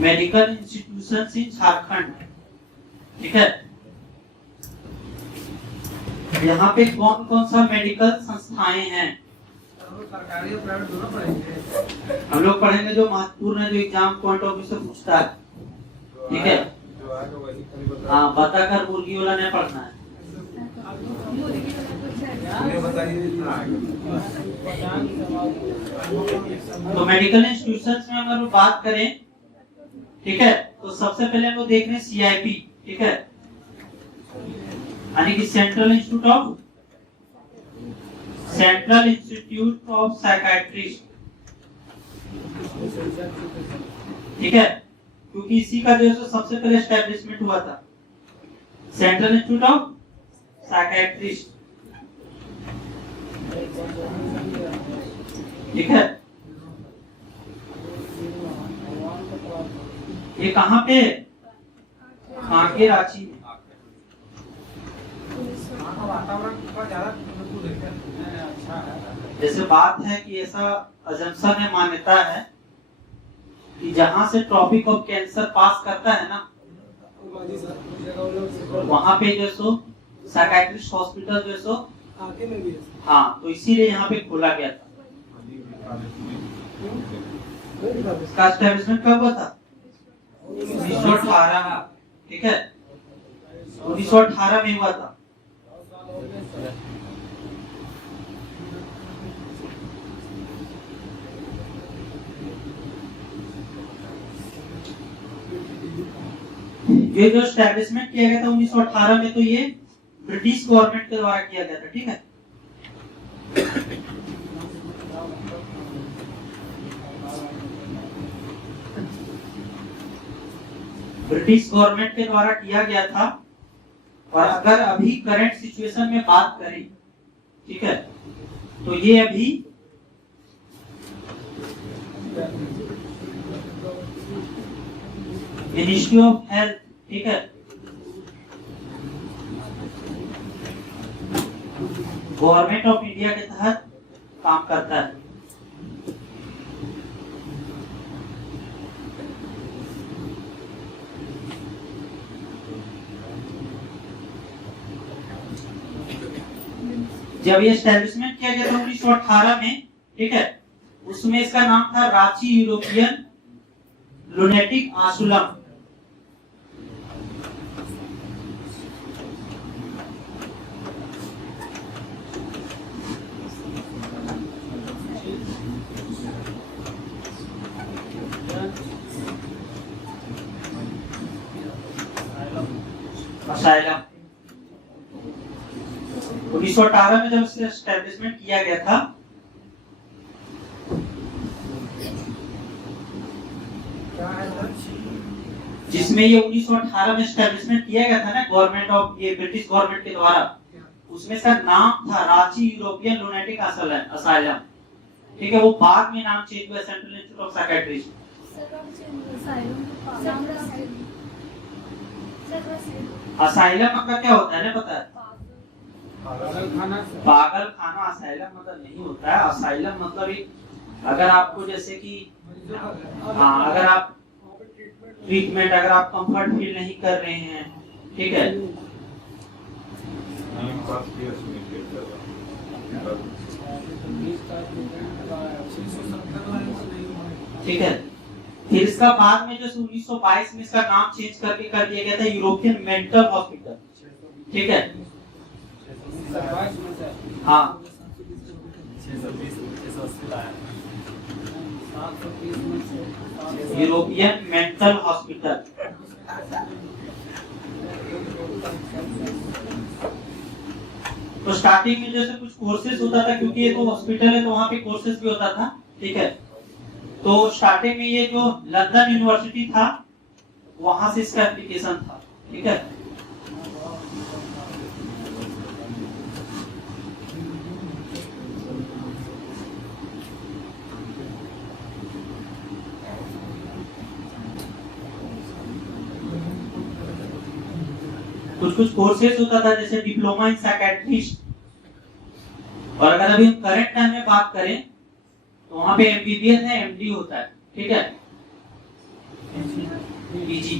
Medical institutions इन झारखंड, ठीक है। यहाँ पे कौन कौन सा मेडिकल संस्थाएं हैं, सरकारी और प्राइवेट दोनों पढ़ेंगे। हम लोग पढ़ेंगे जो महत्वपूर्ण है, जो एग्जाम पॉइंट ऑफ व्यू से पूछता है, ठीक है। हाँ, बताकर मुर्गी वाला नहीं पढ़ना है। तो मेडिकल इंस्टीट्यूशंस में अगर बात करें, ठीक है, तो सबसे पहले हम लोग देख रहे हैं CIP, ठीक है, यानी कि सेंट्रल इंस्टीट्यूट ऑफ साइकाइट्रिस्ट, ठीक है, क्योंकि इसी का जो है सबसे पहले एस्टेब्लिशमेंट हुआ था, सेंट्रल इंस्टीट्यूट ऑफ साइकाइट्रिस्ट, ठीक है। ये कहाँ पे? कांके रांची में। जैसे बात है कि ऐसा अजम्पशन है, मान्यता है कि जहां से ट्रॉपिक ऑफ कैंसर पास करता है ना, वहां पे जो सो साइकाइट्रिस्ट हॉस्पिटल जो सो आगे में भी है। हाँ, तो इसीलिए यहाँ पे खोला गया था। इसका एस्टेब्लिशमेंट कब हुआ था? 1918, ठीक है, 1918 में हुआ था। ये जो एस्टेब्लिशमेंट किया गया था 1918 में, तो ये ब्रिटिश गवर्नमेंट के द्वारा किया गया था, ठीक है। ब्रिटिश गवर्नमेंट के द्वारा किया गया था। और अगर अभी करंट सिचुएशन में बात करें, ठीक है, तो ये अभी मिनिस्ट्री ऑफ हेल्थ, ठीक है, गवर्नमेंट ऑफ इंडिया के तहत काम करता है। जब ये एस्टेब्लिशमेंट किया गया था 1918 में, ठीक है, उसमें इसका नाम था रांची यूरोपियन लुनेटिक आसुलम। असाइलम 1918 में जब इसका एस्टेब्लिशमेंट किया गया था, जिसमें ये 1918 में एस्टेब्लिशमेंट किया गया था ना, गवर्नमेंट ऑफ ये ब्रिटिश गवर्नमेंट के द्वारा, उसमें इसका नाम था रांची यूरोपियन लुनेटिक असाइलम, ठीक है। वो बाद में नाम चेंज हुआ central institute of psychiatrist. Asylum मतलब क्या होता है ना, पता है? पागल खाना। असाइलम मतलब नहीं होता है। असाइलम मतलब एक, अगर आपको जैसे कि हाँ, अगर आप ट्रीटमेंट, अगर आप कंफर्ट फील नहीं कर रहे हैं, ठीक है, ठीक है। फिर इसका बाद में जो 1922 में इसका नाम चेंज करके कर दिया गया था यूरोपियन मेंटल हॉस्पिटल, ठीक है। हाँ, यूरोपियन मेंटल हॉस्पिटल। तो स्टार्टिंग में जैसे कुछ कोर्सेज होता था, क्योंकि ये तो हॉस्पिटल है तो वहाँ पे कोर्सेज भी होता था, ठीक है। तो स्टार्टिंग में ये जो लंदन यूनिवर्सिटी था, वहां से इसका एप्लीकेशन था, ठीक है। कुछ कुछ कोर्सेज होता था, जैसे डिप्लोमा इन साइकियाट्रिस्ट। और अगर अभी हम करंट टाइम में बात करें तो वहां पे MBBS है, MD होता है, ठीक है। पीजी।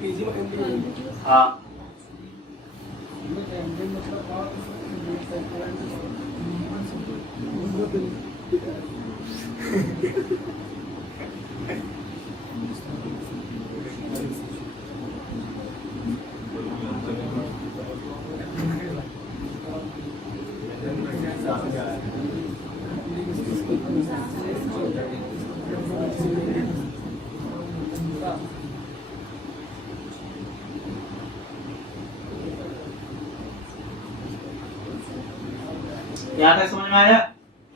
पीजी में एमडी हाँ यहाँ तक समझ में आया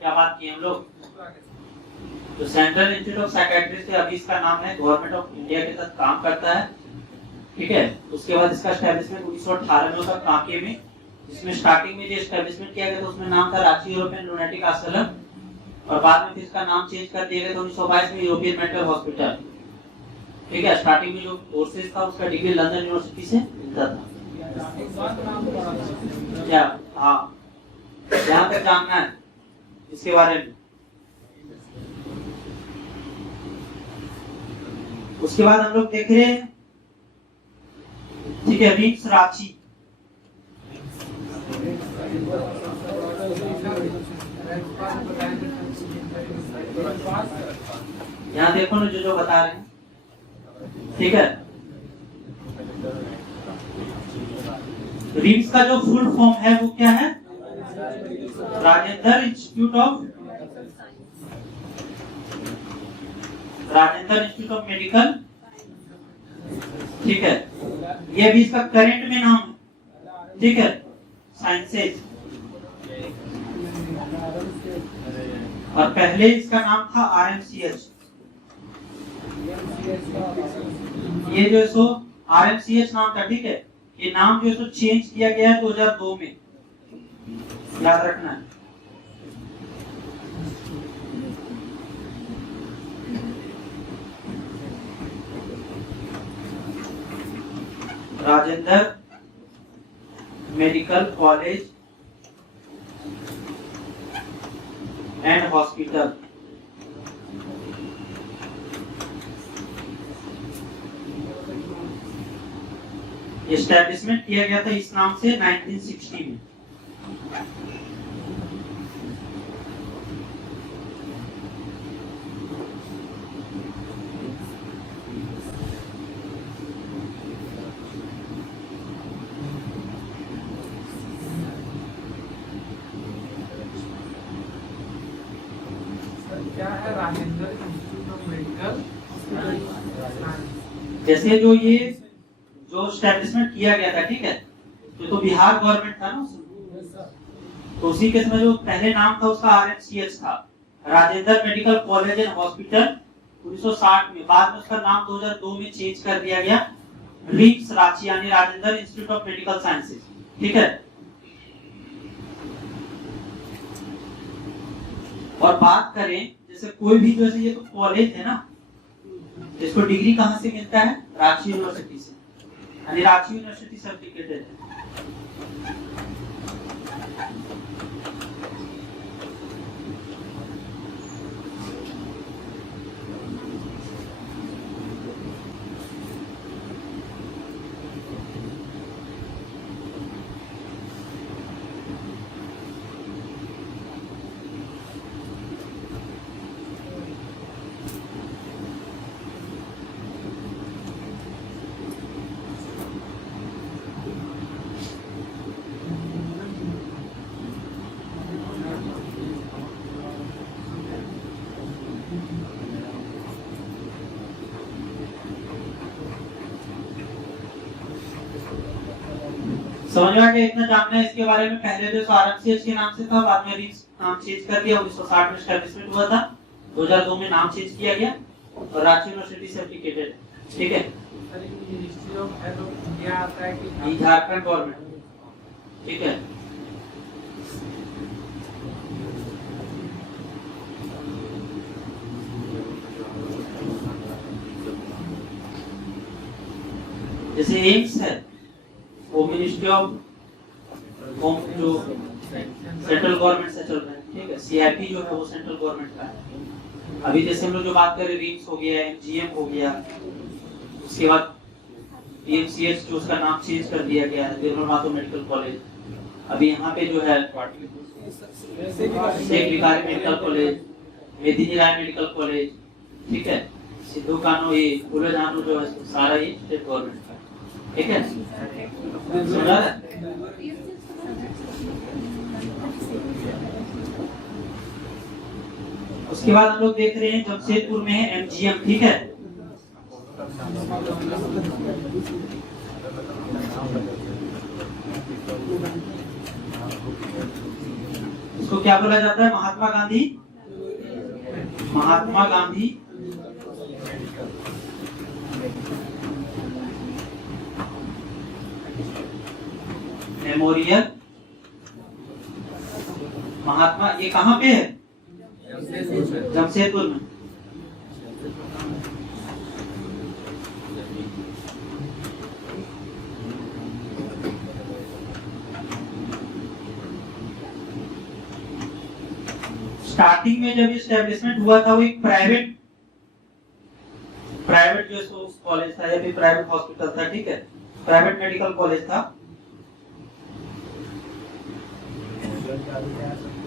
क्या बात की हम लोग? तो सेंट्रल इंस्टीट्यूट ऑफ साइकेट्री से अभी इसका नाम है, गवर्नमेंट ऑफ इंडिया के साथ काम करता है, ठीक है। उसके बाद इसका एस्टेब्लिशमेंट 1918 में होता कांके में, जिसमें स्टार्टिंग में जो एस्टेब्लिशमेंट किया गया था उसमें नाम था रांची यूरोपियन लुनेटिक आसाइलम, और बाद में फिर इसका नाम चेंज कर दिया गया था 1922 में यूरोपियन मेंटल हॉस्पिटल, ठीक है। स्टार्टिंग में जो कोर्सेज था उसका डिग्री लंदन यूनिवर्सिटी से मिलता था। क्या? हाँ, यहाँ तक जानना है इसके बारे में। उसके बाद हम लोग देख रहे हैं, ठीक है, रिम्स रांची। यहाँ देखो ना जो बता रहे हैं, ठीक है। रिम्स का जो फुल फॉर्म है वो क्या है? राजेंद्र इंस्टीट्यूट ऑफ मेडिकल, ठीक है। ये भी इसका करंट में नाम है, ठीक है, साइंसेज। और पहले इसका नाम था RMCH। ये जो सो RMCH नाम था, ठीक है। ये नाम जो सो चेंज किया गया है 2002 में, याद रखना है। Rajendra medical college and hospital. Establishment किया गया था इस नाम से 1960 में। क्या है राजेंद्र इंस्टीट्यूट ऑफ मेडिकल? जैसे जो ये जो एस्टैब्लिशमेंट किया गया था, ठीक है, तो बिहार गवर्नमेंट था ना उसमें, तो उसी के समय जो पहले नाम था उसका RMCH था, Rajendra medical college and hospital 1960 में। बाद में उसका नाम 2002 में चेंज कर दिया गया रिम्स रांची, यानी Rajendra institute of medical sciences, ठीक है। और बात करें जैसे कोई भी, जैसे ये तो कॉलेज है ना, इसको डिग्री कहाँ से मिलता है? रांची यूनिवर्सिटी से, यानी रांची यूनिवर्सिटी सर्टिफिकेटेड है। समझ में आ गया? इतना जानना है इसके बारे में। पहले जो RMCH के नाम से था, बाद में रिम्स नाम चेंज कर दिया, 1960 में एस्टैब्लिशमेंट हुआ था, 2002 में नाम चेंज किया गया, और रांची यूनिवर्सिटी सर्टिफिकेटेड, ठीक है। Ministry of health of India आता है कि झारखंड गवर्नमेंट, ठीक है। जैसे एम्स है वो मिनिस्ट्री ऑफ होम, जो सेंट्रल गवर्नमेंट से चल रहा है, ठीक है। CIP जो है वो सेंट्रल गवर्नमेंट का है। अभी जैसे हम लोग जो बात करें, रिम्स हो गया, MGM हो गया, उसके बाद PMCH जो उसका नाम चेंज कर दिया गया है, निर्मल मातो मेडिकल कॉलेज। अभी यहाँ पे जो है शेख विकारी मेडिकल कॉलेज, मेदिनी राय मेडिकल कॉलेज, ठीक है, सिद्धू कानो, ये फूले जानू जो है सारा ये स्टेट गवर्नमेंट का, ठीक है, समझा रहे? उसके बाद हम लोग देख रहे हैं जमशेदपुर में है MGM, ठीक है। इसको क्या बोला जाता है? महात्मा गांधी मेमोरियल महात्मा, ये कहाँ पे है? जमशेदपुर में। स्टार्टिंग में जब इस्टेब्लिशमेंट हुआ था वो एक प्राइवेट जो कॉलेज था या फिर प्राइवेट हॉस्पिटल था, ठीक है, प्राइवेट मेडिकल कॉलेज था।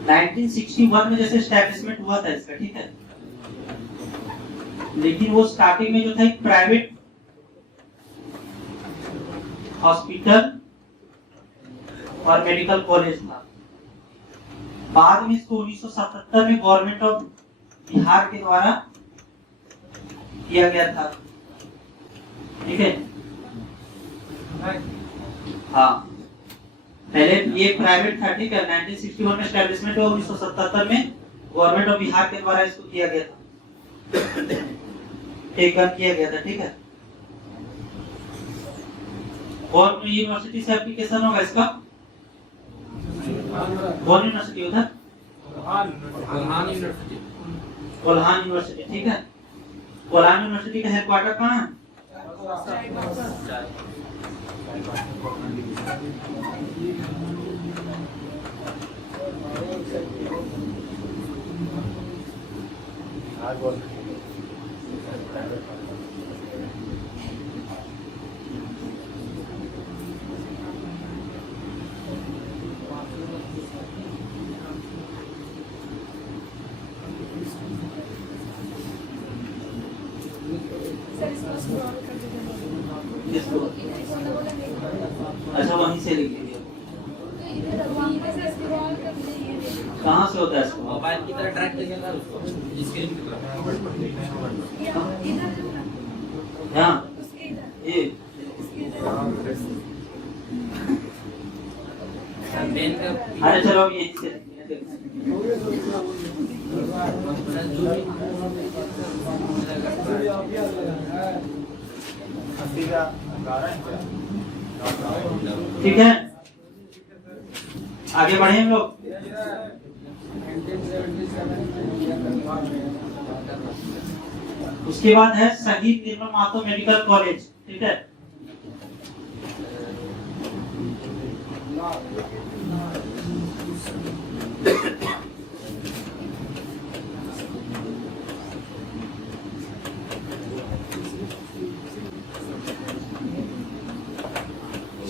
1961 में जैसे इस्टेब्लिशमेंट हुआ था इसका, ठीक है, लेकिन वो स्टार्टिंग में जो था एक प्राइवेट हॉस्पिटल और मेडिकल कॉलेज था। बाद में इसको 1977 में गवर्नमेंट ऑफ बिहार के द्वारा किया गया था, ठीक है। हाँ, पहले ये प्राइवेट था, ठीक है, 1961 में एस्टेब्लिशमेंट हुआ, 1977 में गवर्नमेंट ऑफ बिहार के द्वारा इसको किया गया था, टेकन किया गया था, ठीक है। और यूनिवर्सिटी से एप्लीकेशन होगा इसका, कौन यूनिवर्सिटी उधर? कोल्हान यूनिवर्सिटी, ठीक है। कोल्हान यूनिवर्सिटी का हेडक्वार्टर कहाँ है? अच्छा, वहीं से लिख लीजिए। कहाँ से होता है इसको? मोबाइल की तरह ट्रैक करिएगा उसको, स्क्रीन की तरफ। हाँ, ये अरे चलो अब यहीं से ठीक है, आगे बढ़े हम लोग। उसके बाद है शहीद निर्मल मातो मेडिकल कॉलेज, ठीक है।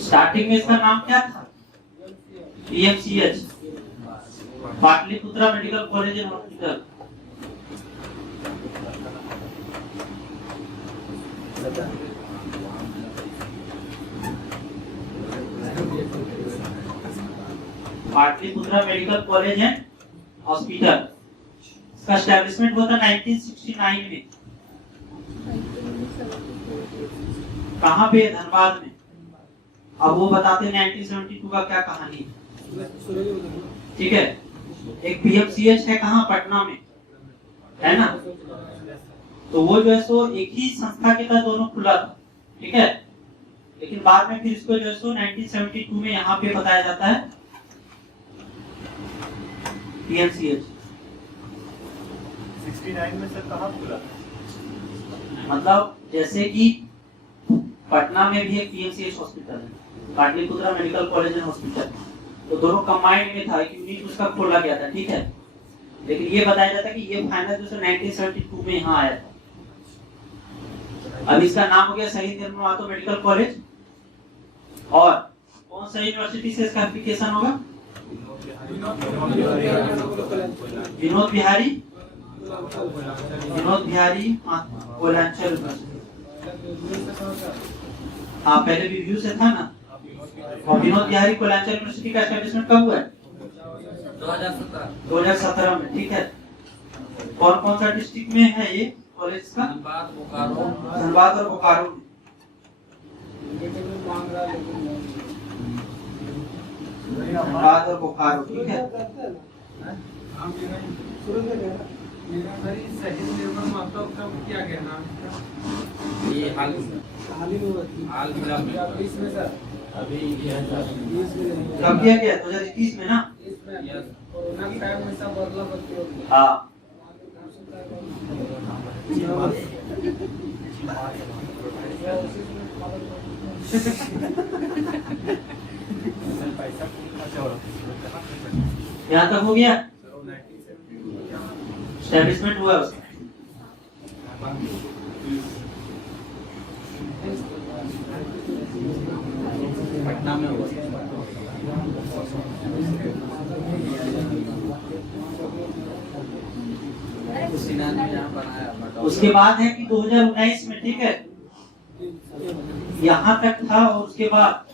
स्टार्टिंग में इसका नाम क्या था? PMCH, Patliputra medical college and hospital. Patliputra medical college and hospital, इसका एस्टेब्लिशमेंट हुआ था 1969 में। कहाँ पे? धनबाद में। अब वो बताते हैं 1972 का क्या कहानी है, ठीक है। एक PMCH है कहाँ? पटना में, है ना। तो वो जो है सो एक ही संस्था के तहत दोनों खुला था, ठीक है। लेकिन बाद में फिर इसको जो है सो 1972 में यहाँ पे बताया जाता है PMCH। 69 में सर कहाँ खुला? मतलब जैसे कि पटना में भी एक PMCH हॉस्पिटल है, Patliputra medical college and hospital, तो दोनों कंबाइंड में था, एक यूनिट उसका खोला गया था, ठीक है। लेकिन ये बताया जाता है कि ये फाइनल जो 1972 में यहाँ आया था, अब इसका नाम हो गया शहीद निर्मल महतो मेडिकल कॉलेज। और कौन सा यूनिवर्सिटी से इसका एप्लीकेशन होगा? विनोद बिहारी कोयलांचल यूनिवर्सिटी। हाँ, पहले रिव्यू से था ना। और विनोद बिहारी कोयलांचल यूनिवर्सिटी का एस्टेब्लिशमेंट कब हुआ है? 2017 में। ठीक है। कौन कौन सा डिस्ट्रिक्ट में है ये कॉलेज का? धनबाद और बोकारो। धनबाद और बोकारो। ठीक है। शहीद निर्मल महतो कब किया गया नाम? ये हाल इसमें सर अभी कब किया गया? 2021 में ना। कोरोना के टाइम में सब बदला बदली हो गई। हाँ। यहाँ तक हो गया? एस्टेब्लिशमेंट हुआ उसका। पटना में हुआ। उसके बाद है कि 2019 में, ठीक है, यहाँ तक था। और उसके बाद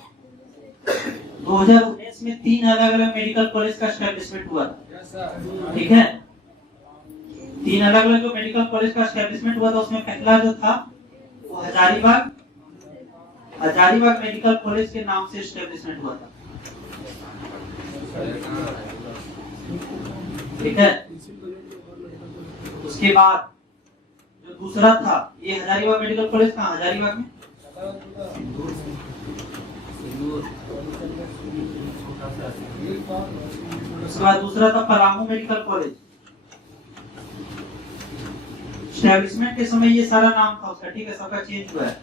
2019 में 3 अलग अलग मेडिकल कॉलेज का एस्टेब्लिशमेंट हुआ था। ठीक है। 3 अलग अलग जो मेडिकल कॉलेज का एस्टेब्लिशमेंट हुआ था, उसमें पहला जो था वो हजारीबाग मेडिकल कॉलेज के नाम से एस्टेब्लिशमेंट हुआ था। ठीक है। उसके बाद जो दूसरा था, ये हजारीबाग मेडिकल कॉलेज कहाँ? हजारीबाग में। उसके बाद दूसरा था पलामू मेडिकल कॉलेज। एस्टेब्लिशमेंट के समय ये सारा नाम था उसका। ठीक है। सबका चेंज हुआ है।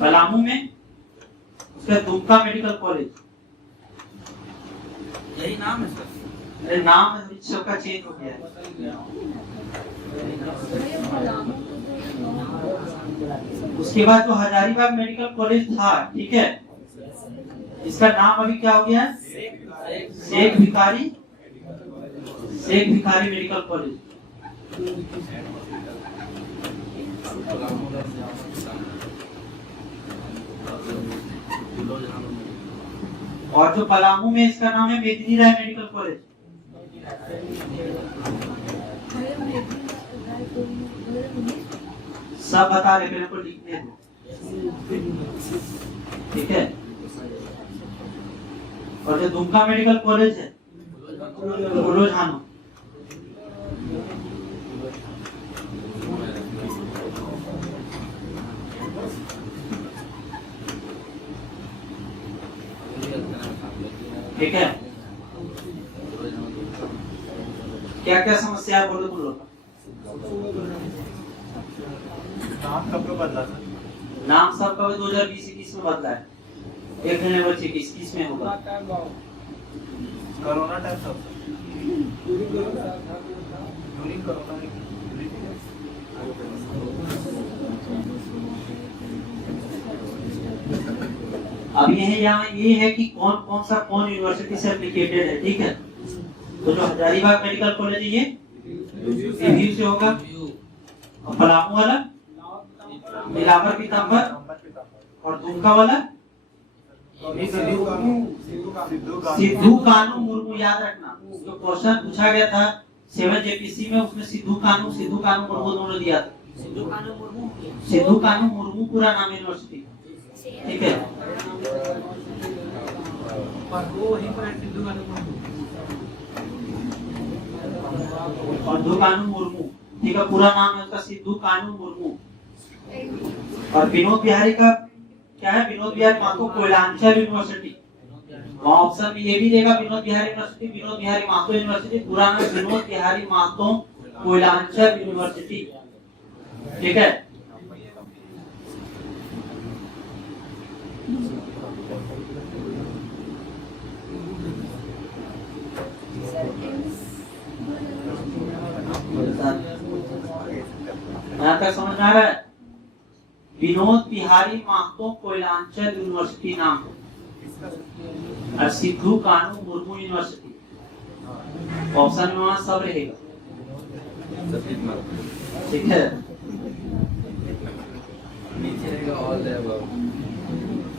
पलामू में उसका दुमका मेडिकल कॉलेज। यही नाम है सर। अरे नाम सबका चेंज हो गया है। उसके बाद जो हजारीबाग मेडिकल कॉलेज था, ठीक है, इसका नाम अभी क्या हो गया है? Sheikh Bhikhari medical college. और जो पलामू में इसका नाम है मेदिनी राय मेडिकल कॉलेज। सब बता रहे, पहले को लिखने दो। ठीक है। और जो दुमका मेडिकल कॉलेज है उलोझानो। ठीक है। क्या क्या समस्या है बोलो तुम लोग? नाम कब बदला था? नाम सबका 2020-21 में बदला है। 1 जनवरी 21 में होगा। कोरोना टाइम सब ड्यूरिंग कोरोना। अब यहाँ ये है कि कौन यूनिवर्सिटी से एप्लीकेटेड है। ठीक है। तो जो हजारीबाग मेडिकल कॉलेज है ये रिव्यू से होगा। और पलामू वाला नीलांबर पीतांबर। और दुमका वाला सिद्धू कानू मुर्मू। याद रखना, जो क्वेश्चन पूछा गया था 7 जेपीसी में, उसमें सिद्धू कानू मुर्मू दोनों दिया था। सिद्धू कानू मुर्मू पूरा नाम यूनिवर्सिटी। ठीक है। सिद्धू कानू मुर्मू, ठीक है, पूरा नाम है उसका सिद्धू कानू मुर्मू। और विनोद बिहारी का क्या है? विनोद बिहारी महतो कोयलांचल यूनिवर्सिटी। वहाँ ऑप्शन में ये भी देगा विनोद बिहारी यूनिवर्सिटी, विनोद बिहारी महतो यूनिवर्सिटी। पूरा नाम विनोद बिहारी महतो कोयलांचल यूनिवर्सिटी। ठीक है। यहाँ तक तक समझ में आ रहा है? विनोद बिहारी महतो कोयलांचल यूनिवर्सिटी नाम है, और सिद्धू कानू मुर्मू यूनिवर्सिटी। ऑप्शन में वहां सब रहेगा, ठीक है। नीचे रहेगा ऑल द अबव,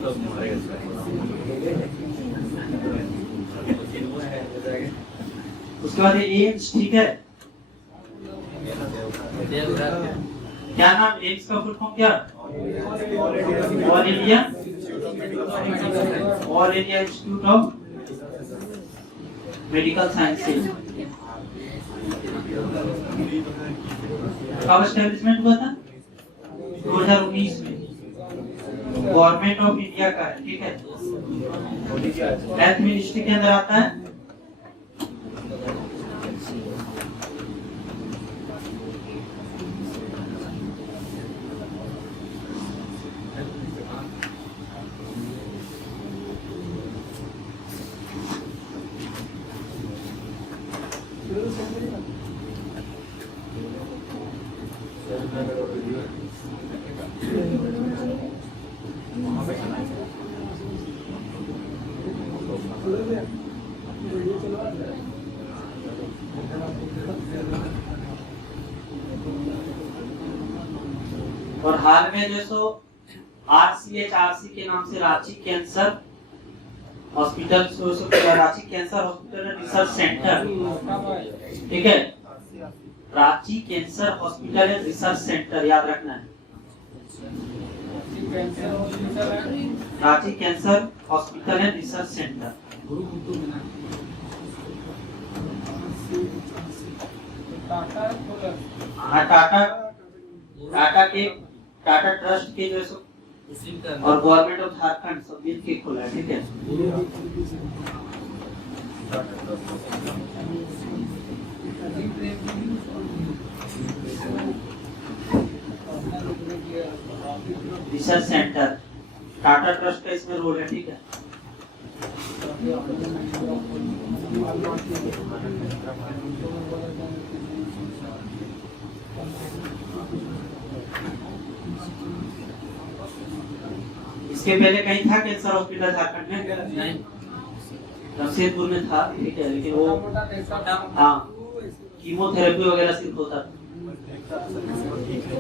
सब मारेगा। उसके बाद एम्स, ठीक है। क्या नाम एम्स का फुल फॉर्म क्या? All India institute of medical sciences. कब एस्टेब्लिशमेंट हुआ था? 2019 में। गवर्नमेंट ऑफ इंडिया का है, ठीक है। हेल्थ मिनिस्ट्री के अंदर आता है। और हाल में जो सो RCHRC के नाम से Ranchi cancer hospital, Ranchi cancer hospital and research centre, ठीक है। Ranchi cancer hospital and research centre याद रखना है। Ranchi cancer hospital and research centre. Tata trust के जो और गवर्नमेंट ऑफ झारखंड सब मिल के खोला है, ठीक है। रिसर्च सेंटर टाटा ट्रस्ट का इसमें रोल है, ठीक है। इसके पहले कहीं था कैंसर हॉस्पिटल झारखंड में? नहीं, जमशेदपुर में था, ठीक है। लेकिन वो हाँ कीमोथेरेपी वगैरह सिर्फ होता था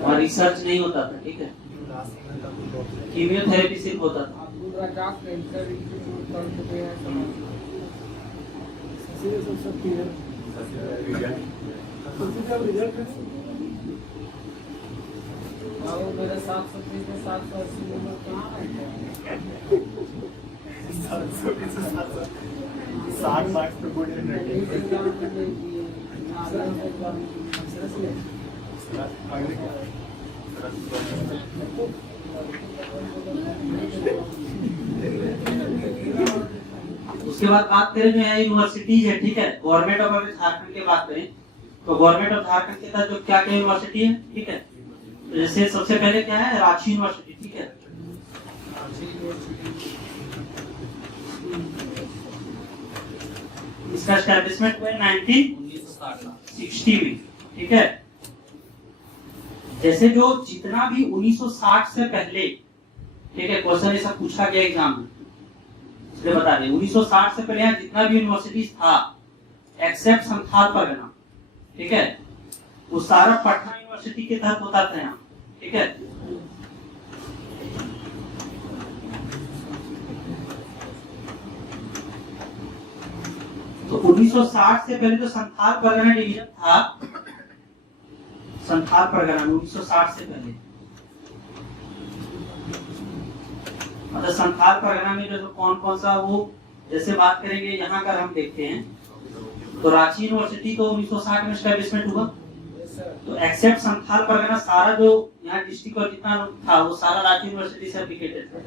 और रिसर्च नहीं होता था, ठीक है। कीमोथेरेपी सिर्फ होता था। मेरे 730 में 780 नंबर कहाँ है? 60 मार्क्स पे गुड उसके बाद बात करें जो है यूनिवर्सिटीज है, ठीक है। गवर्नमेंट ऑफ झारखंड की बात करें तो गवर्नमेंट ऑफ झारखंड के तहत जो क्या क्या यूनिवर्सिटी है, ठीक है। तो जैसे सबसे पहले क्या है, रांची यूनिवर्सिटी, ठीक है। इसका एस्टैब्लिशमेंट हुआ 1960 में, ठीक है। जैसे जो जितना भी 1960 से पहले, ठीक है, क्वेश्चन ऐसा पूछा गया एग्जाम में, इसलिए बता दें 1960 से पहले यहाँ जितना भी यूनिवर्सिटीज था एक्सेप्ट संथाल परगना, ठीक है, वो सारा पटना यूनिवर्सिटी के तहत होता था यहाँ, ठीक है। तो 1960 से पहले तो संथाल परगना डिवीजन था, संथाल परगना 1960 से पहले, मतलब संथाल परगना में जो कौन कौन सा वो, जैसे बात करेंगे यहाँ अगर हम देखते हैं तो रांची यूनिवर्सिटी तो 1960 में एस्टैब्लिशमेंट हुआ, तो एक्सेप्ट संथाल परगना सारा जो यहाँ डिस्ट्रिक्ट और जितना था वो सारा रांची यूनिवर्सिटी से एप्लीकेटेड था,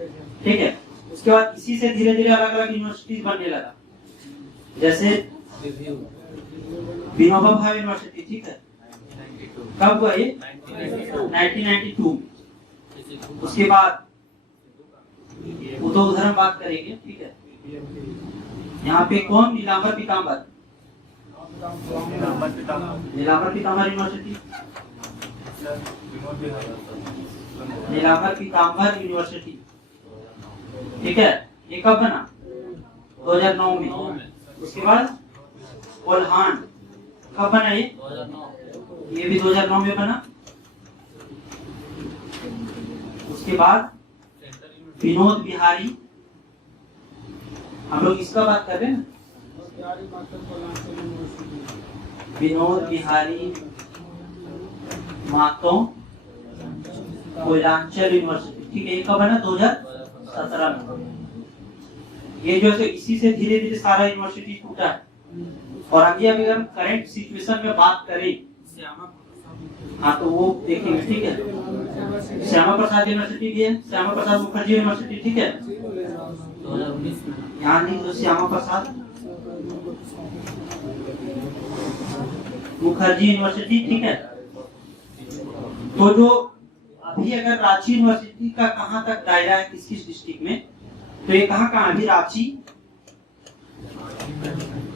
ठीक है। उसके बाद इसी से धीरे धीरे अलग अलग यूनिवर्सिटीज बनने लगा, जैसे विनोबा भावे यूनिवर्सिटी, ठीक है। कब हुआ ये? 1992। उसके बाद वो तो उधर हम बात करेंगे, ठीक है। यहाँ पे कौन? Nilamber Pitamber university. Sir Vinod Bihar sir Nilamber Pitamber university, ठीक है। ये कब बना? 2009 में। उसके बाद कोल्हान कब बना? ये भी 2009 में बना। उसके बाद विनोद बिहारी, हम लोग इसका बात कर रहे हैं ना, विनोद बिहारी मातो कोयलांचल यूनिवर्सिटी, ठीक है। ये कब बना? 2017 में। ये जो है इसी से धीरे धीरे सारा यूनिवर्सिटी टूटा है। और अभी अगर हम करंट सिचुएशन में बात करें, हाँ तो वो देखेंगे, ठीक है। श्यामा प्रसाद यूनिवर्सिटी भी है, श्यामा प्रसाद मुखर्जी यूनिवर्सिटी, ठीक है। 2019 में यहाँ नहीं तो श्यामा प्रसाद मुखर्जी यूनिवर्सिटी, ठीक है। तो जो अभी अगर रांची यूनिवर्सिटी का कहाँ तक दायरा है, किस किस डिस्ट्रिक्ट में, तो ये कहाँ अभी रांची,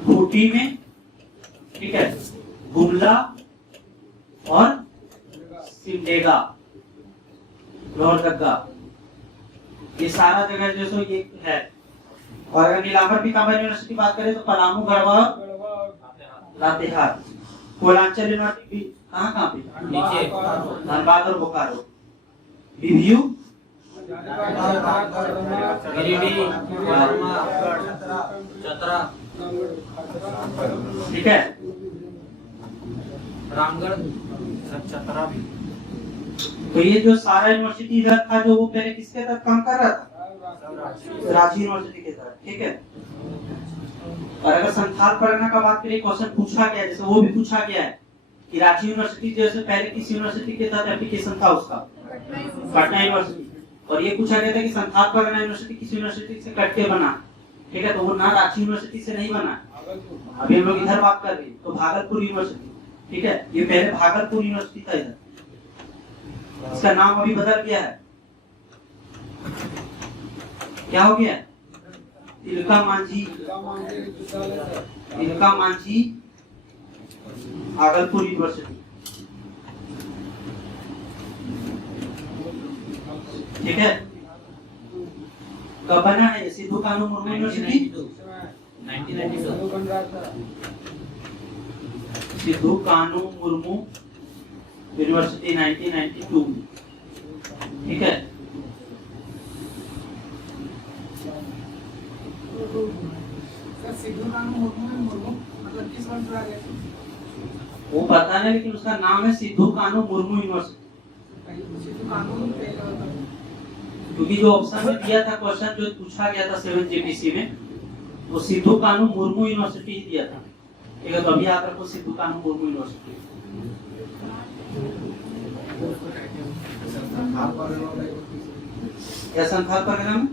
खूंटी में, ठीक है, गुमला और सिमडेगा, लोहरदगा, ये सारा जगह जो सो ये है। और अगर नीलांबर पीताम्बर यूनिवर्सिटी बात करें तो पलामू, गढ़वा, लातेहार। कोयलांचल यूनिवर्सिटी कहाँ पे? नीचे धनबाद और बोकारो। रिव्यू गिरिडीह, चतरा, ठीक है, रामगढ़, चतरा भी। तो ये जो सारा यूनिवर्सिटी इधर था, जो वो पहले किसके तहत काम कर रहा था? रांची यूनिवर्सिटी के तहत, ठीक है। और अगर संथाल परगना का बात करें, क्वेश्चन पूछा गया, जैसे वो भी पूछा गया है कि रांची यूनिवर्सिटी जैसे पहले किस यूनिवर्सिटी के तहत एप्लीकेशन था उसका? पटना यूनिवर्सिटी। और ये पूछा गया था कि संथाल परगना यूनिवर्सिटी किस यूनिवर्सिटी से कट के बना, ठीक है। तो वो ना रांची यूनिवर्सिटी से नहीं बना, अभी हम लोग इधर बात कर रहे हैं, तो भागलपुर यूनिवर्सिटी, ठीक है। ये पहले भागलपुर यूनिवर्सिटी था इधर, इसका नाम अभी बदल गया है, क्या हो गया? तिलका मांझी भागलपुर यूनिवर्सिटी, ठीक है। कब बना है? सिद्धू कानू मुर्मू यूनिवर्सिटी 1992। सिद्धू कानू मुर्मू यूनिवर्सिटी 1992, ठीक है। सिद्धू कानू मुर्मू मतलब किस वर्ष में आ गया? वो पता नहीं, लेकिन उसका नाम है सिद्धू कानू मुर्मू यूनिवर्सिटी। सिद्धू कानू क्योंकि जो ऑप्शन में दिया था, क्वेश्चन जो पूछा गया था 7 जेपीसी में, वो सिद्धू कानू मुर्मू यूनिवर्सिटी ही दिया था, ठीक है। तो अभी याद रखो सिद्धू कानू मुर्मू यूनिवर्सिटी। क्या संथाल परगना में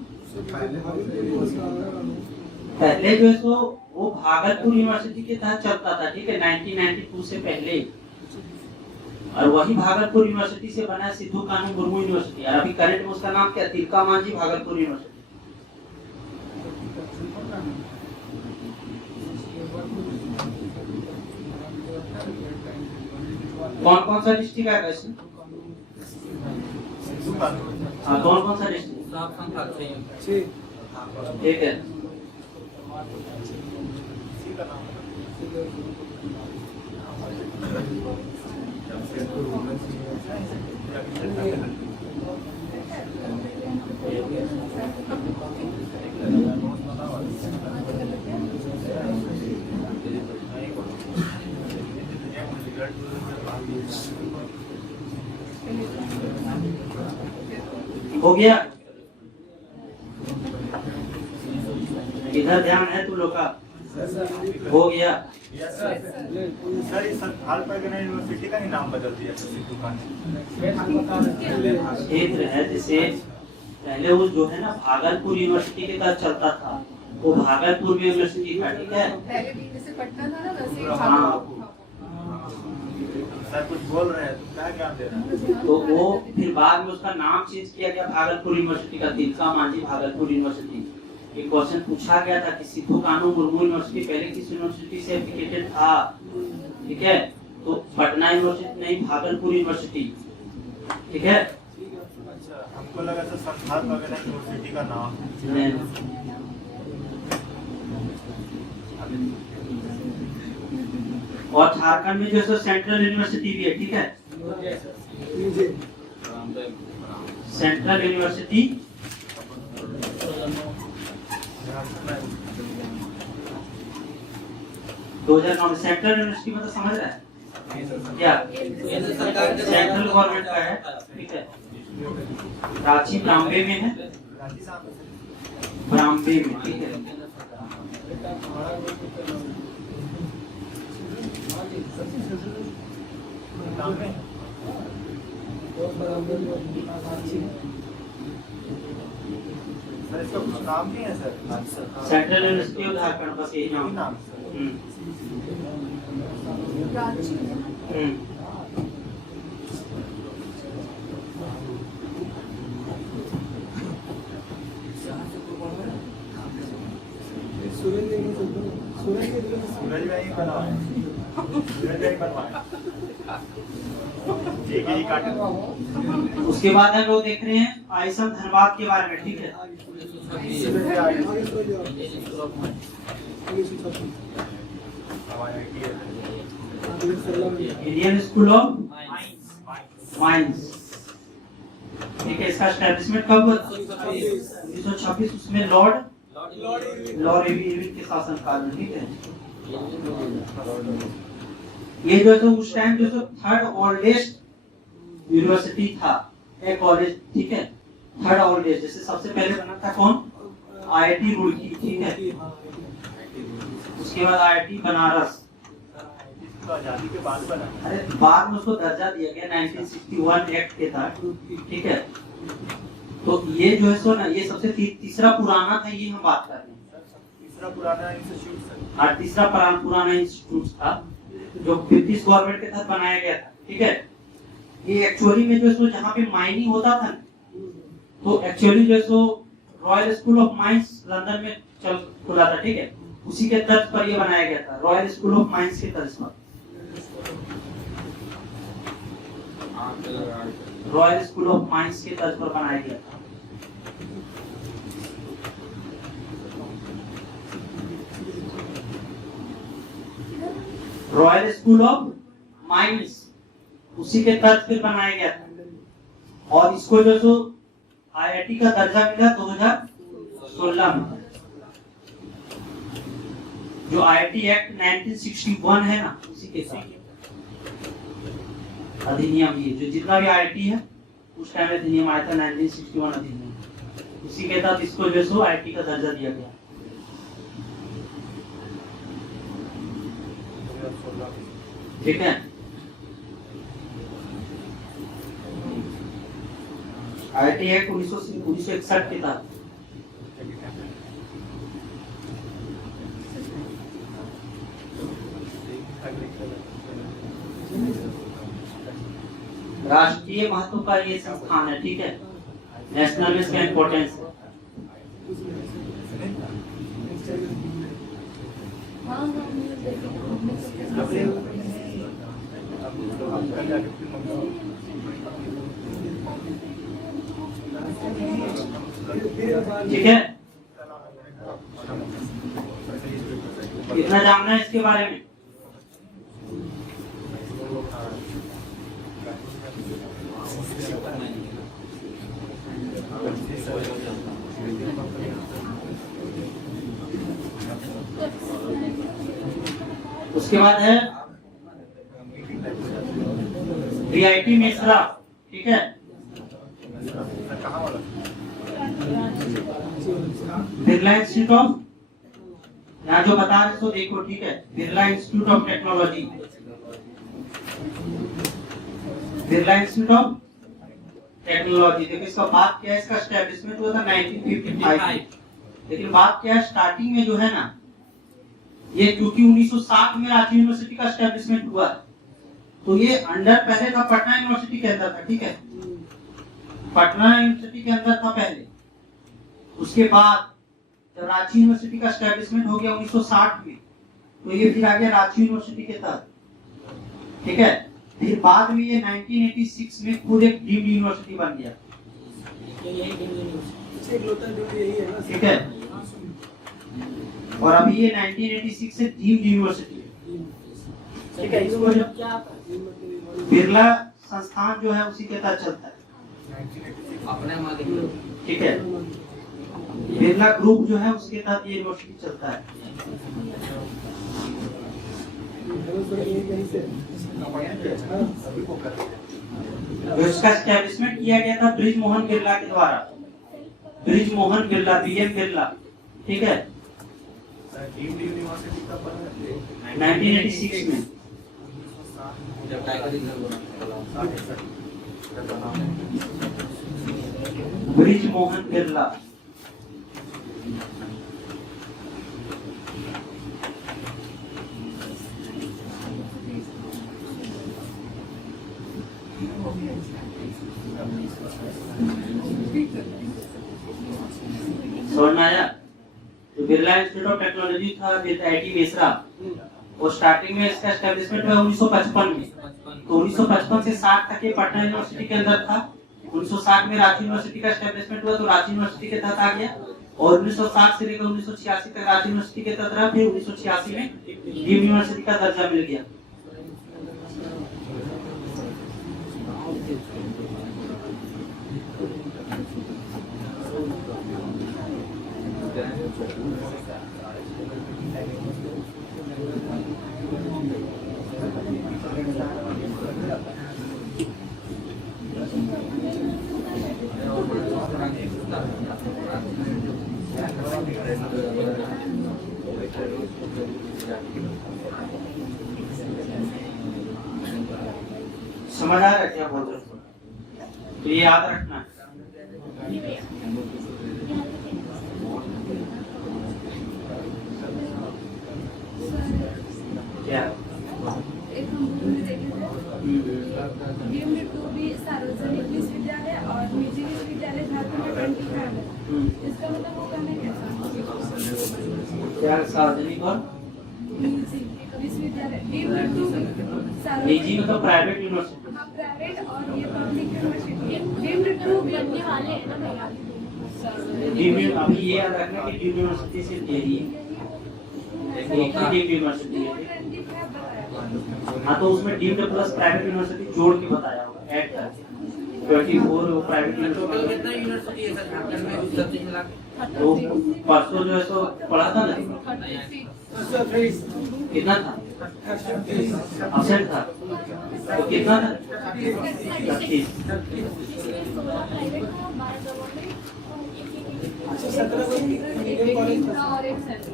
पहले जो है सो वो भागलपुर यूनिवर्सिटी के तहत चलता था, ठीक है, 1992 से पहले। और वही भागलपुर यूनिवर्सिटी से बना है सिद्धू कानू मुर्मू यूनिवर्सिटी। और अभी करंट में उसका नाम क्या? तिलका मांझी भागलपुर यूनिवर्सिटी। कौन कौन सा डिस्ट्रिक्ट है वैसे? हाँ, कौन कौन सा डिस्ट्रिक्ट? ठीक है। हो गया? इधर ध्यान है तू लोग का? हो गया? सर ये संथाल परगना यूनिवर्सिटी का ही नाम बदल दिया सिद्धू कानू। क्षेत्र है, जैसे पहले वो जो है ना भागलपुर यूनिवर्सिटी के तहत चलता था, वो भागलपुर यूनिवर्सिटी था, ठीक है। पहले भी जैसे पटना था ना, वैसे ही हाँ। सर कुछ बोल रहे हैं तो क्या ज्ञान दे रहे हैं? तो वो फिर बाद में उसका नाम चेंज किया गया भागलपुर यूनिवर्सिटी का, तिलका मांझी भागलपुर यूनिवर्सिटी। एक क्वेश्चन पूछा गया था कि सिद्धू कानू मुर्मू यूनिवर्सिटी पहले किस यूनिवर्सिटी से एफिलिएटेड था, ठीक है। तो पटना यूनिवर्सिटी नहीं, भागलपुर यूनिवर्सिटी। ठीक है। अच्छा, हमको लगा था संथाल परगना यूनिवर्सिटी का नाम। और झारखंड में जो है सेंट्रल यूनिवर्सिटी भी है, ठीक है। सेंट्रल यूनिवर्सिटी 2009 में सेंट्रल यूनिवर्सिटी मतलब समझ रहा है क्या? सेंट्रल गवर्नमेंट का है, ठीक है। रांची ब्राम्बे में है, ब्राम्बे में, ठीक है। सर इसका कुछ नाम नहीं है sir? Central university of Jharkhand, बस यही नाम। नाम रांची में। सूरज भाई बनवाए, सूरज भाई बनवाए। ठीक है, ये काट। उसके बाद हम लोग देख रहे हैं आईएसएम धनबाद के बारे में, ठीक है। इंडियन स्कूल ऑफ माइंस, ठीक है। इसका एस्टेब्लिशमेंट कब हुआ? 1926। उसमें लॉर्ड इरविन के शासनकाल में, ठीक है। ये जो है उस टाइम जो थर्ड ओल्डेस्ट यूनिवर्सिटी था, एक कॉलेज, ठीक है। थर्ड ओल्डेस्ट, जैसे सबसे पहले बना था कौन? आईआईटी रुड़की, ठीक है। उसके बाद आईआईटी बनारस, तो आजादी के बाद बना। अरे बाद में उसको दर्जा दिया गया 1961 एक्ट के तहत, ठीक है। तो ये जो है सो ना, ये सबसे तीसरा पुराना था, ये हम बात कर रहे हैं। तीसरा पुराना इंस्टीट्यूट सर। हाँ, तीसरा पुराना इंस्टीट्यूट था जो ब्रिटिश गवर्नमेंट के तहत बनाया गया था, ठीक है। ये एक्चुअली में जो है सो जहाँ पे माइनिंग होता था, तो एक्चुअली जो है सो royal school of mines London में खुला था, ठीक है। उसी के तर्ज पर ये बनाया गया था, रॉयल स्कूल ऑफ माइंस के तर्ज पर। रॉयल स्कूल ऑफ माइंस के तर्ज पर बनाया गया था। रॉयल स्कूल ऑफ माइंस उसी के तर्ज पर बनाया गया था। और इसको जो सो आईआईटी का दर्जा मिला 2016 में। जो आईआईटी एक्ट 1961 है ना, उसी के साथ अधिनियम, ये जो जितना भी आईआईटी है उस टाइम अधिनियम आया था 1961 अधिनियम, उसी के तहत इसको जो सो आईआईटी का दर्जा दिया गया, ठीक है। आईआईटी एक्ट 1961 के तहत। राष्ट्रीय महत्व का ये संस्थान है, ठीक है। नेशनल में इसका इम्पोर्टेंस है। ठीक है, कितना जानना है इसके बारे में? उसके बाद है वीआईटी मिश्रा, ठीक है। बिरला इंस्टीट्यूट ऑफ, यहाँ जो बता रहे सो देखो, ठीक है। Birla institute of technology, Birla institute of technology. देखो इसका बात क्या है, इसका एस्टेब्लिशमेंट हुआ था 1955। लेकिन बात क्या है, स्टार्टिंग में जो है ना, ये क्योंकि 1960 में रांची यूनिवर्सिटी का एस्टेब्लिशमेंट हुआ है, तो ये अंडर पहले था पटना यूनिवर्सिटी के अंदर था, ठीक है। पटना यूनिवर्सिटी के अंदर था पहले। उसके बाद जब रांची यूनिवर्सिटी का एस्टेब्लिशमेंट हो गया 1960 में, तो ये फिर आ गया रांची यूनिवर्सिटी के तहत, ठीक है। फिर बाद में ये 1986 में खुद एक डीम्ड यूनिवर्सिटी बन गया, ठीक है। और अभी ये 1986 से डीम्ड यूनिवर्सिटी है, ठीक है। इसको जो बिरला संस्थान जो है उसी के तहत चलता है, अपने मालिक, ठीक है। बिरला ग्रुप जो है उसके तहत ये यूनिवर्सिटी चलता है। जो इसका एस्टेब्लिशमेंट किया गया था ब्रिज मोहन बिरला के द्वारा, ब्रिज मोहन बिरला, बीएम बिरला, ठीक है, 1986 में। जब टाइगर रिजर्व बना ब्रिज मोहन बिरला, समझ में आया? तो बिरला इंस्टीट्यूट ऑफ टेक्नोलॉजी था विद आईटी मेसरा, वो स्टार्टिंग में इसका एस्टेब्लिशमेंट हुआ 1955 में। तो 1955 से 60 तक ये पटना यूनिवर्सिटी के अंदर था। 1960 में रांची यूनिवर्सिटी का एस्टेब्लिशमेंट हुआ तो रांची यूनिवर्सिटी के तहत आ गया, और 1960 से लेकर 1986 तक रांची यूनिवर्सिटी के तहत रहा। फिर 1986 में डीम्ड यूनिवर्सिटी का दर्जा मिल गया। समझ आ रहा है क्या बोल रहे हो? तो ये याद रखना। क्या एक हम मूवी देखे थे, डीम्ड टू बी सार्वजनिक विश्वविद्यालय और निजी विश्वविद्यालय झारखंड में 25 है। इसका मतलब वो कहना कैसा? क्या सार्वजनिक और निजी विश्वविद्यालय, डीम्ड टू निजी मतलब प्राइवेट यूनिवर्सिटी। हाँ, प्राइवेट और ये पब्लिक यूनिवर्सिटी। डीम्ड टू बनने वाले हैं ना भैया? डीम्ड, अभी ये याद रखना कि डीम्ड यूनिवर्सिटी सिर्फ यही है, डीम्ड यूनिवर्सिटी है। हाँ, तो उसमें डीम्ड प्लस प्राइवेट यूनिवर्सिटी जोड़ के बताया होगा, ऐड करके 24 प्राइवेट टोटल यूनिवर्सिटी। कितना यूनिवर्सिटी है सर झारखंड में उस सब्जेक्ट मिला के? तो परसों जो है सो पढ़ा था ना, कितना था? अब्सेंट था तो कितना था? 36। और एक सेंटर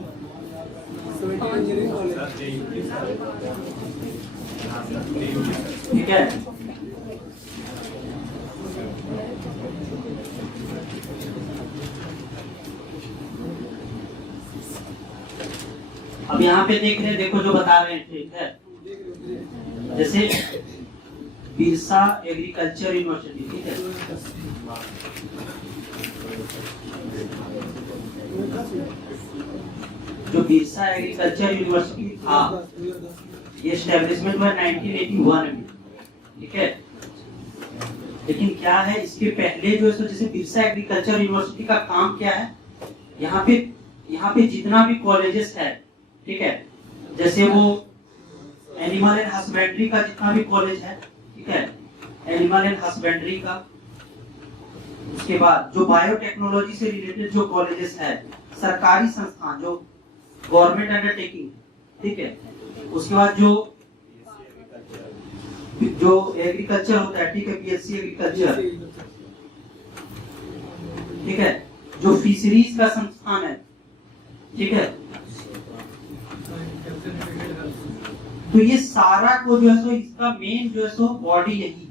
ठीक है। अब यहाँ पे देख रहे हैं, देखो जो बता रहे हैं, ठीक है। जैसे बिरसा एग्रीकल्चर यूनिवर्सिटी, ठीक है। जो बिरसा एग्रीकल्चर यूनिवर्सिटी था, ये एस्टेब्लिशमेंट हुआ 1981 में, ठीक है। लेकिन क्या है, इसके पहले जो है जैसे बिरसा एग्रीकल्चर यूनिवर्सिटी का काम क्या है, यहाँ पे जितना भी कॉलेजेस है, ठीक है, जैसे वो एनिमल एंड हस्बेंड्री का जितना भी कॉलेज है, ठीक है, एनिमल एंड हस्बेंड्री का, उसके बाद जो बायोटेक्नोलॉजी से रिलेटेड जो कॉलेजेस है, सरकारी संस्थान जो गवर्नमेंट अंडरटेकिंग, ठीक है, उसके बाद जो एग्रीकल्चर होता है, ठीक है, बीएससी एग्रीकल्चर, ठीक है, जो फिशरीज का संस्थान है, ठीक है। तो ये सारा को जो है सो इसका मेन जो है सो बॉडी यही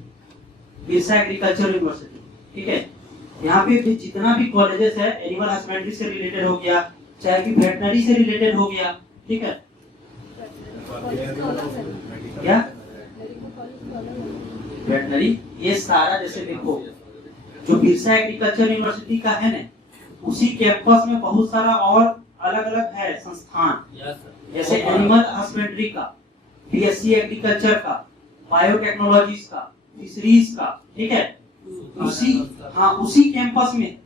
बिरसा एग्रीकल्चर यूनिवर्सिटी, ठीक है। यहाँ पे जितना भी कॉलेजेस है, एनिमल हस्बेंड्री से रिलेटेड हो गया, चाहे कि वेटनरी से रिलेटेड हो गया, ठीक है। क्या वेटनरी, ये सारा जैसे देखो जो बिरसा एग्रीकल्चर यूनिवर्सिटी का है ना, उसी कैंपस में बहुत सारा और अलग अलग है संस्थान, जैसे एनिमल हस्बेंड्री का, बीएससी एग्रीकल्चर का, बायोटेक्नोलॉजीज का, फिशरीज का, ठीक है, उसी कैंपस में।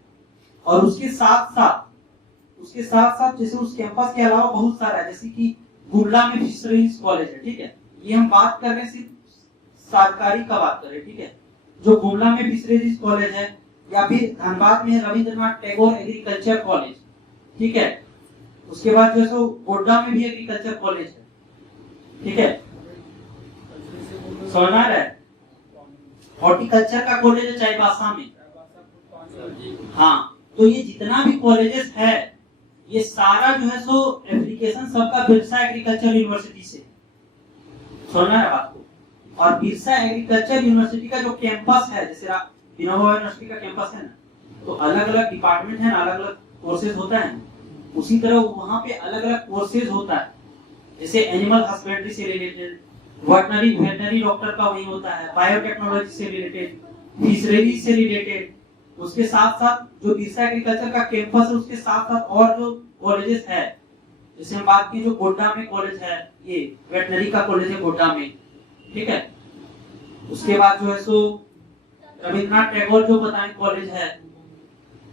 और उसके साथ साथ जैसे उस कैंपस के अलावा बहुत सारा है, जैसे कि गुमला में फिशरीज कॉलेज है, ठीक है। ये हम बात कर रहे हैं सिर्फ सरकारी का बात कर रहे हैं, ठीक है। जो गुमला में फिशरीज कॉलेज है, या फिर धनबाद में रविंद्रनाथ टैगोर एग्रीकल्चर कॉलेज, ठीक है। उसके बाद जो सो गोड्डा में भी एग्रीकल्चर कॉलेज है, ठीक है। समझ आ रहा है? हॉर्टिकल्चर का कॉलेज है चाईबासा में। हाँ, तो ये जितना भी कॉलेजेस है, ये सारा जो है सो एप्लीकेशन सबका बिरसा एग्रीकल्चर यूनिवर्सिटी से। सुनना है बात को। और बिरसा एग्रीकल्चर यूनिवर्सिटी का जो कैंपस है, जैसे विनोबा यूनिवर्सिटी का कैंपस है ना, तो अलग अलग डिपार्टमेंट है ना, अलग अलग कोर्सेज होता है ना, उसी तरह वहाँ पे अलग अलग कोर्सेज होता है। जैसे एनिमल हस्बेंड्री से रिलेटेड, वेटनरी डॉक्टर का वही होता है, बायोटेक्नोलॉजी से रिलेटेड, फिशरीज से रिलेटेड। उसके साथ साथ जो बिरसा एग्रीकल्चर का कैंपस है, उसके साथ साथ और जो कॉलेजेस है, जैसे हम बात की जो गोड्डा में कॉलेज है, ये वेटनरी का कॉलेज है गोड्डा में, ठीक है। उसके बाद जो है सो रविंद्रनाथ टैगोर जो बताएं कॉलेज है,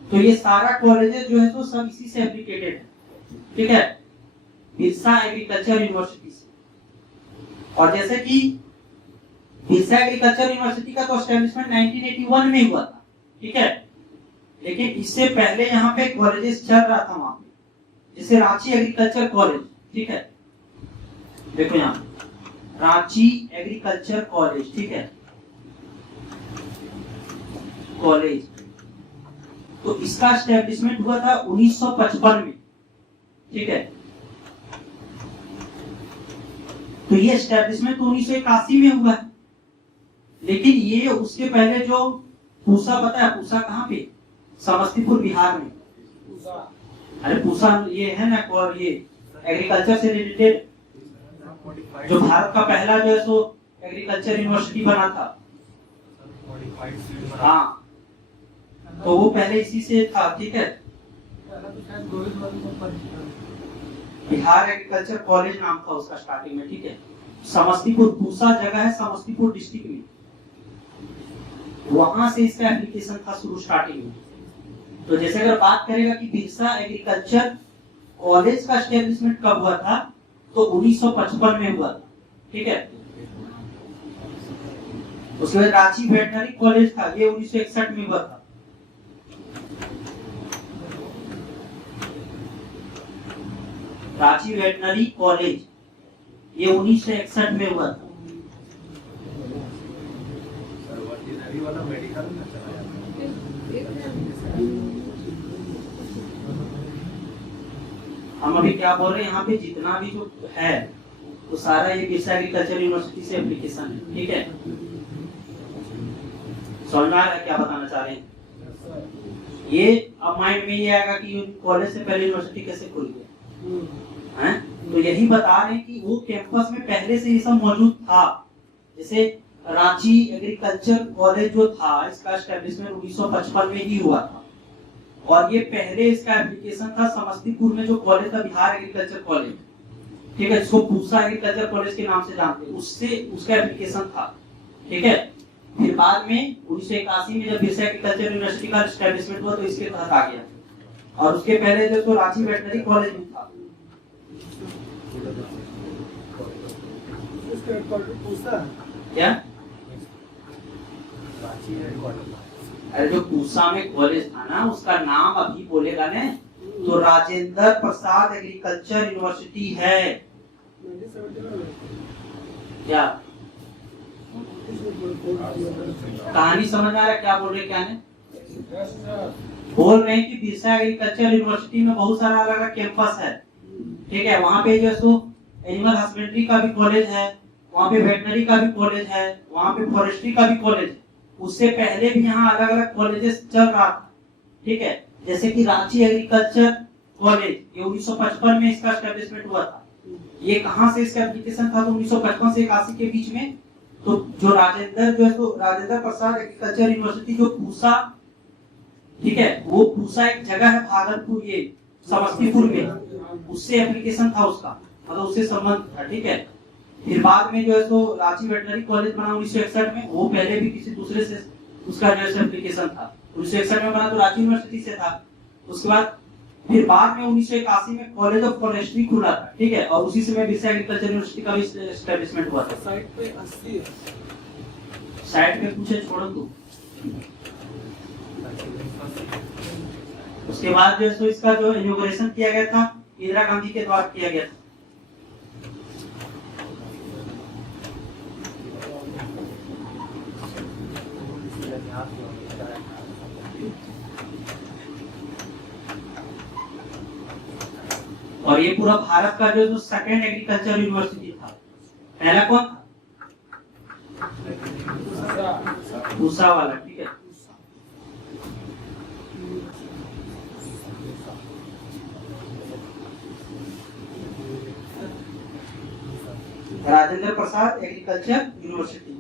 तो ये सारा कॉलेजेस जो है सो सब इसी से एप्लीकेटेड है, ठीक है, बिरसा एग्रीकल्चर यूनिवर्सिटी से। और जैसे कि बिरसा एग्रीकल्चर यूनिवर्सिटी का तो एस्टेब्लिशमेंट 1981 में हुआ था, ठीक है। लेकिन इससे पहले यहाँ पे कॉलेजेस चल रहा था वहां पे, जैसे रांची एग्रीकल्चर कॉलेज, ठीक है। देखो यहाँ रांची एग्रीकल्चर कॉलेज, ठीक है, कॉलेज, तो इसका एस्टेब्लिशमेंट हुआ था 1955 में, ठीक है। तो ये एस्टेब्लिशमेंट तो 1981 में हुआ है, लेकिन ये उसके पहले जो पूसा, पता है पूसा कहाँ पे? समस्तीपुर बिहार में। अरे पूसा ये है ना, और ये एग्रीकल्चर से रिलेटेड जो भारत का पहला जो है सो एग्रीकल्चर यूनिवर्सिटी बना था, हाँ, तो वो पहले इसी से था, ठीक है। बिहार एग्रीकल्चर कॉलेज नाम था उसका स्टार्टिंग में, ठीक है। समस्तीपुर, पूसा जगह है समस्तीपुर डिस्ट्रिक्ट में, वहां से इसका एप्लीकेशन था शुरू स्टार्टिंग में। तो जैसे अगर बात करेगा कि बिरसा एग्रीकल्चर कॉलेज का एस्टेब्लिशमेंट कब हुआ था, तो 1955 में हुआ था, ठीक है। उसके बाद रांची वेटनरी कॉलेज था, ये 1961 में हुआ था। रांची वेटनरी कॉलेज ये 1961 में हुआ था। हम अभी क्या बोल रहे हैं, यहाँ पे जितना भी जो है वो सारा ये बिरसा एग्रीकल्चर यूनिवर्सिटी से एप्लीकेशन है, ठीक है। समझ में आ रहा है क्या बताना चाह रहे हैं? ये अब माइंड में ये आएगा कि कॉलेज से पहले यूनिवर्सिटी कैसे खुल गया है, तो यही बता रहे हैं कि वो कैंपस में पहले से ये सब मौजूद था। जैसे रांची एग्रीकल्चर कॉलेज जो था, इसका एस्टेब्लिशमेंट 1955 में ही हुआ था, और ये पहले इसका एप्लीकेशन था समस्तीपुर में जो कॉलेज था, बिहार एग्रीकल्चर कॉलेज, ठीक है, जिसको पूसा एग्रीकल्चर कॉलेज के नाम से जानते हैं, उससे उसका एप्लीकेशन था, ठीक है। फिर बाद में 1981 में जब बिरसा एग्रीकल्चर यूनिवर्सिटी का एस्टेब्लिशमेंट हुआ, तो इसके तहत आ गया, और उसके पहले जो तो रांची वेटनरी कॉलेज में था। क्या? अरे जो पूसा में कॉलेज था ना, उसका नाम अभी बोलेगा ना तो राजेंद्र प्रसाद एग्रीकल्चर यूनिवर्सिटी है। क्या कहानी समझ आ रहा है? क्या बोल रहे, क्या नहीं बोल रहे हैं कि बिरसा एग्रीकल्चर यूनिवर्सिटी में बहुत सारा अलग अलग कैंपस है, ठीक है। वहाँ पे जो सो एनिमल हस्बेंड्री का भी कॉलेज है, वहाँ पे वेटनरी का भी कॉलेज है, वहाँ पे फॉरेस्ट्री का भी कॉलेज है। उससे पहले भी यहाँ अलग अलग कॉलेजेस चल रहा था, ठीक है। जैसे कि रांची एग्रीकल्चर कॉलेज, ये 1955 में इसका एस्टेब्लिशमेंट हुआ था। ये कहाँ से इसका एप्लीकेशन था, तो 1955 से 81 के बीच में। तो जो राजेंद्र जो है तो राजेंद्र प्रसाद एग्रीकल्चर यूनिवर्सिटी जो पूसा, ठीक है, वो पूसा एक जगह है भागलपुर, ये समस्तीपुर में, उससे एप्लीकेशन था उसका, मतलब उससे संबंध था, ठीक है। फिर बाद में जो है सो रांची वेटनरी कॉलेज बना 1961 में, वो पहले भी किसी दूसरे से उसका जो है एप्लीकेशन था। 1961 में बना तो रांची यूनिवर्सिटी से था। उसके बाद फिर बाद में 1981 में कॉलेज ऑफ फॉरेस्ट्री खुला था, ठीक है, और उसी समय बिरसा एग्रीकल्चर यूनिवर्सिटी का भी एस्टेब्लिशमेंट हुआ था। साइड पे 80 है। साइड पे पूछे छोड़ दो। उसके बाद जो है सो इसका जो इनॉग्रेशन किया गया था इंदिरा गांधी के द्वारा किया गया था। और ये पूरा भारत का जो सेकेंड एग्रीकल्चर यूनिवर्सिटी था। पहला कौन था? पूसा वाला, ठीक है। Rajendra Prasad agriculture university.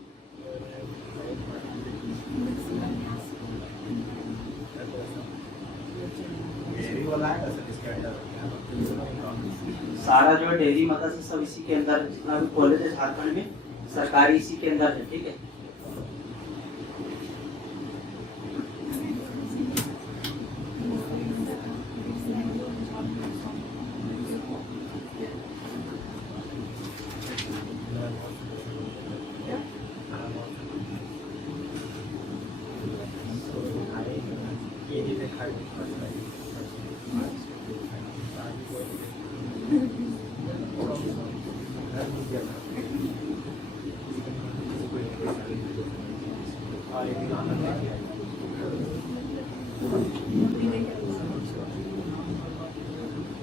Dairy वाला है सर इसके अंडर। सारा जो है डेयरी मदरसा सब इसी के अंदर, जितना भी कॉलेज है झारखंड में सरकारी इसी के अंदर है, ठीक है।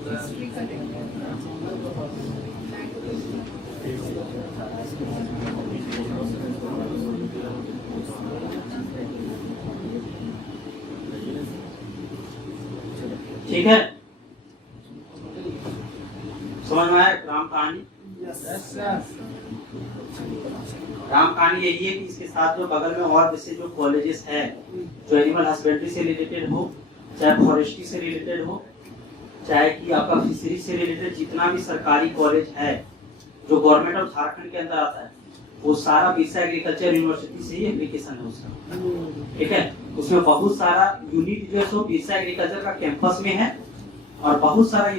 हिस्ट्री करेंगे। ठीक है, समझ में आया राम कहानी? राम कहानी यही है कि इसके साथ जो बगल में और जैसे जो कॉलेजेस है जो एनिमल हस्बेंड्री से रिलेटेड हो, चाहे फॉरेस्ट्री से रिलेटेड हो, चाहे कि आपका फिशरी से रिलेटेड जितना भी सरकारी कॉलेज है जो गवर्नमेंट ऑफ झारखंड के अंदर आता है, वो सारा बिरसा एग्रीकल्चर यूनिवर्सिटी से ही एप्लीकेशन है उसका, ठीक है। उसमें बहुत सारा यूनिट जो है सो बिरसा एग्रीकल्चर का कैंपस में है और बहुत सारा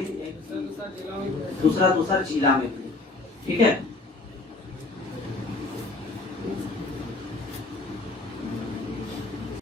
दूसरा जिला में भी, ठीक है।